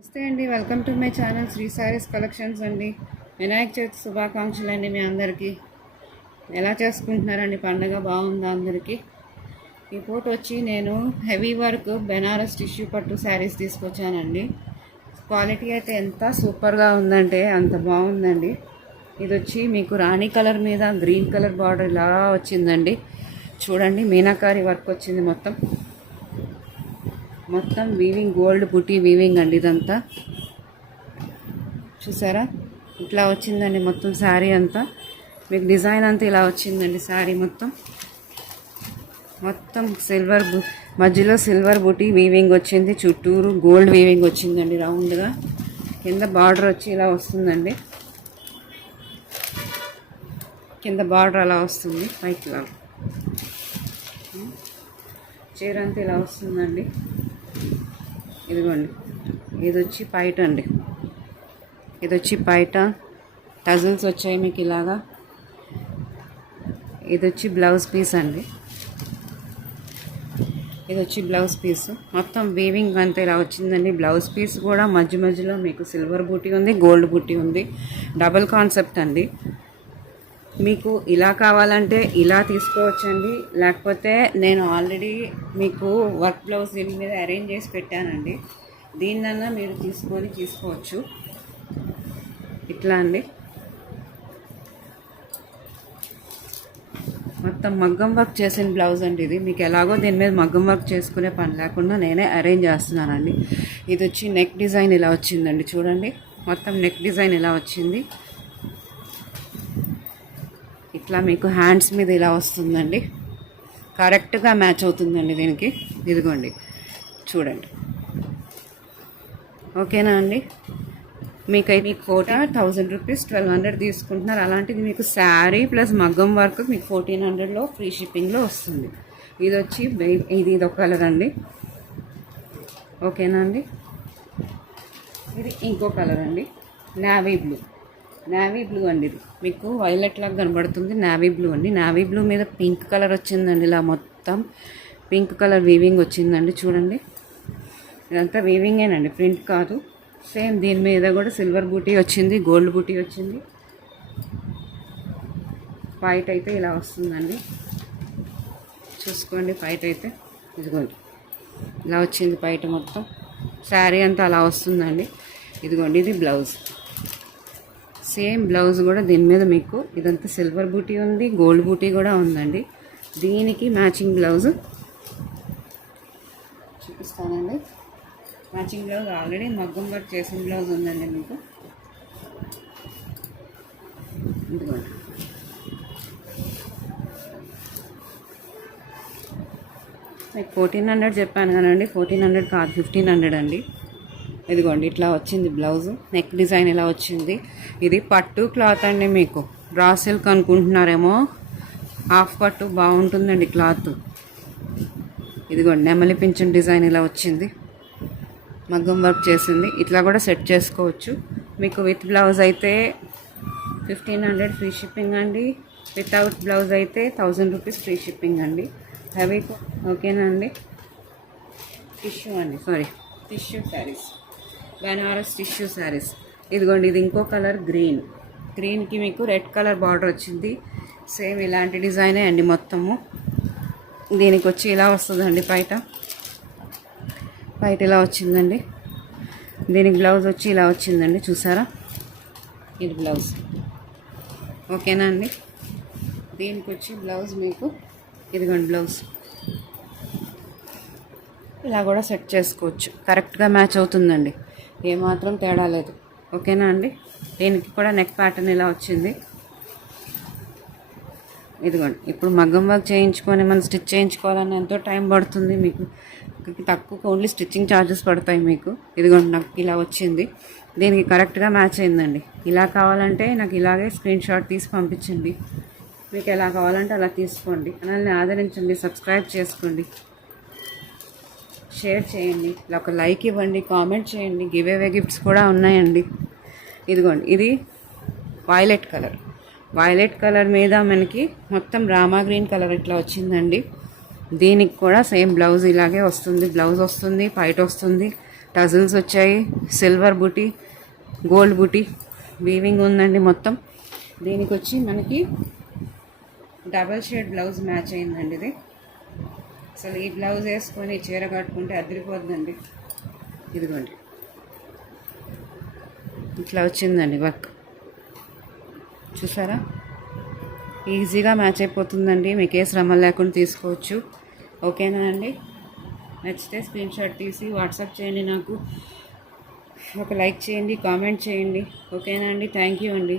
నమస్తే అండి, welcome to my channel Sri sarees collections అండి. వినాయక చవితి శుభాకాంక్షలు అండి. మీ అందరికీ ఎలా చేసుకుంటున్నారండి? పండుగ బాగుందా అందరికీ? ఈ పూట వచ్చి నేను హెవీ వర్క్ బెనారస్ టిష్యూ పట్టు శారీస్ తీసుకొచ్చానండి. క్వాలిటీ అయితే ఎంత సూపర్గా ఉందంటే అంత బాగుందండి. ఇది వచ్చి మీకు రాణి కలర్ మీద గ్రీన్ కలర్ బార్డర్ ఇలా వచ్చిందండి. చూడండి, మీనాకారి వర్క్ వచ్చింది. మొత్తం వీవింగ్, గోల్డ్ బుటీ వీవింగ్ అండి. ఇదంతా చూసారా, ఇట్లా వచ్చిందండి. మొత్తం శారీ అంతా మీకు డిజైన్ అంతా ఇలా వచ్చిందండి. శారీ మొత్తం సిల్వర్ మధ్యలో సిల్వర్ బుటీ వీవింగ్ వచ్చింది. చుట్టూరు గోల్డ్ వీవింగ్ వచ్చిందండి రౌండ్గా. కింద బార్డర్ వచ్చి ఇలా వస్తుందండి. కింద బార్డర్ అలా వస్తుంది, పైకి ఇలా చీర అంతా ఇలా వస్తుందండి. ఇదిగోండి, ఇది వచ్చి పైట అండి. ఇది వచ్చి పైట టజల్స్ వచ్చాయి మీకు ఇలాగా. ఇది వచ్చి బ్లౌజ్ పీస్ అండి. ఇది వచ్చి బ్లౌజ్ పీస్. మొత్తం వీవింగ్ అంతా ఇలా వచ్చిందండి. బ్లౌజ్ పీస్ కూడా మధ్యలో మీకు సిల్వర్ బూటీ ఉంది, గోల్డ్ బూటీ ఉంది. డబుల్ కాన్సెప్ట్ అండి. మీకు ఇలా కావాలంటే ఇలా తీసుకోవచ్చండి, లేకపోతే నేను ఆల్రెడీ మీకు వర్క్ బ్లౌజ్ దీని మీద అరేంజ్ చేసి పెట్టానండి. దీన్నన్నా మీరు తీసుకోవచ్చు. ఇట్లా అండి, మొత్తం మగ్గం వర్క్ చేసిన బ్లౌజ్ అండి ఇది. మీకు ఎలాగో దీని మీద మగ్గం వర్క్ చేసుకునే పని లేకుండా నేనే అరేంజ్ చేస్తున్నానండి. ఇది వచ్చి నెక్ డిజైన్ ఇలా వచ్చిందండి. చూడండి, మొత్తం నెక్ డిజైన్ ఇలా వచ్చింది. ఇట్లా మీకు హ్యాండ్స్ మీద ఇలా వస్తుందండి. కరెక్ట్గా మ్యాచ్ అవుతుందండి దీనికి. ఇదిగోండి, చూడండి. ఓకేనా అండి? మీకు కోట 1000 రూపీస్ 1200 తీసుకుంటున్నారు. అలాంటిది మీకు శారీ ప్లస్ మగ్గం వర్క్ మీకు 1400లో ఫ్రీ షిప్పింగ్లో వస్తుంది. ఇది వచ్చి ఇది ఒక కలర్ అండి. ఓకేనా అండి? ఇది ఇంకో కలర్ అండి, నేవీ బ్లూ అండి. ఇది మీకు వైలెట్ లాగా కనబడుతుంది, నేవీ బ్లూ అండి. నేవీ బ్లూ మీద పింక్ కలర్ వచ్చిందండి. ఇలా మొత్తం పింక్ కలర్ వీవింగ్ వచ్చిందండి. చూడండి, ఇదంతా వీవింగేనండి, ప్రింట్ కాదు. సేమ్ దీని మీద కూడా సిల్వర్ బూటీ వచ్చింది, గోల్డ్ బూటీ వచ్చింది. వైట్ అయితే ఇలా వస్తుందండి. చూసుకోండి, వైట్ అయితే ఇదిగోండి ఇలా వచ్చింది. వైట్ మొత్తం శారీ అంతా అలా వస్తుందండి. ఇదిగోండి, ఇది బ్లౌజ్. సేమ్ బ్లౌజ్ కూడా దీని మీద మీకు ఇదంతా సిల్వర్ బూటీ ఉంది, గోల్డ్ బూటీ కూడా ఉందండి. దీనికి మ్యాచింగ్ బ్లౌజ్ చూపిస్తానండి. మ్యాచింగ్ బ్లౌజ్ ఆల్రెడీ మగ్గం వర్క్ చేసిన బ్లౌజ్ ఉందండి మీకు. ఇదిగోండి, మీకు 1400 చెప్పాను కదండి. 1400 కాదు, 1500 అండి. ఇదిగోండి, ఇట్లా వచ్చింది బ్లౌజ్. నెక్ డిజైన్ ఇలా వచ్చింది. ఇది పట్టు క్లాత్ అండి. మీకు రా సిల్క్ అనుకుంటున్నారేమో, హాఫ్ పట్టు బాగుంటుందండి క్లాత్. ఇదిగోండి, నెమలి పింఛన్ డిజైన్ ఇలా వచ్చింది, మగ్గం వర్క్ చేసింది. ఇట్లా కూడా సెట్ చేసుకోవచ్చు. మీకు విత్ బ్లౌజ్ అయితే 1500 ఫ్రీ షిప్పింగ్ అండి. వితౌట్ బ్లౌజ్ అయితే 1000 రూపీస్ ఫ్రీ షిప్పింగ్ అండి. హెవీ. ఓకేనా అండి? Tissue sarees, Banaras tissue sarees. ఇదిగోండి, ఇది ఇంకో కలర్ గ్రీన్కి మీకు రెడ్ కలర్ బార్డర్ వచ్చింది. సేమ్ ఇలాంటి డిజైనే అండి మొత్తము. దీనికి వచ్చి ఇలా వస్తుందండి. పైట ఇలా వచ్చిందండి. దీనికి బ్లౌజ్ వచ్చి ఇలా వచ్చిందండి. చూసారా, ఇది బ్లౌజ్. ఓకేనా అండి? దీనికి వచ్చి బ్లౌజ్ మీకు ఇదిగోండి బ్లౌజ్. ఇలా కూడా సెట్ చేసుకోవచ్చు. కరెక్ట్గా మ్యాచ్ అవుతుందండి, ఏమాత్రం తేడా లేదు. ఓకేనా అండి? దీనికి కూడా నెక్ ప్యాటర్న్ ఇలా వచ్చింది. ఇదిగోండి, ఇప్పుడు మగ్గం వర్క్ చేయించుకొని మనం స్టిచ్ చేయించుకోవాలని ఎంతో టైం పడుతుంది. మీకు తక్కువ ఓన్లీ స్టిచ్చింగ్ ఛార్జెస్ పడతాయి మీకు. ఇదిగోండి, నాకు ఇలా వచ్చింది. దీనికి కరెక్ట్గా మ్యాచ్ అయిందండి. ఇలా కావాలంటే నాకు ఇలాగే స్క్రీన్ షాట్ తీసి పంపించండి. మీకు ఎలా కావాలంటే అలా తీసుకోండి. ఛానల్ని ఆదరించండి, సబ్స్క్రైబ్ చేసుకోండి, షేర్ చేయండి, ఒక లైక్ ఇవ్వండి, కామెంట్ చేయండి. గివ్ అవే గిఫ్ట్స్ కూడా ఉన్నాయండి. ఇదిగోండి, ఇది వైలెట్ కలర్ మీద మనకి మొత్తం రామా గ్రీన్ కలర్ ఇట్లా వచ్చిందండి. దీనికి కూడా సేమ్ బ్లౌజ్ ఇలాగే వస్తుంది. బ్లౌజ్ వస్తుంది, పైట వస్తుంది. టజిల్స్ వచ్చాయి, సిల్వర్ బుటీ, గోల్డ్ బుటీ, వీవింగ్ ఉందండి మొత్తం. దీనికి వచ్చి మనకి డబల్ షేడ్ బ్లౌజ్ మ్యాచ్ అయిందండి ఇది. అసలు ఈ బ్లౌజ్ వేసుకొని చీర కట్టుకుంటే అదిరిపోద్దండి. ఇదిగోండి ఇట్లా వచ్చిందండి వర్క్, చూసారా? ఈజీగా మ్యాచ్ అయిపోతుందండి, మీకు ఏ శ్రమ లేకుండా తీసుకోవచ్చు. ఓకేనా అండి? నచ్చితే స్క్రీన్ షాట్ తీసి వాట్సాప్ చేయండి, నాకు ఒక లైక్ చేయండి, కామెంట్ చేయండి. ఓకేనా అండి? థ్యాంక్ యూ అండి.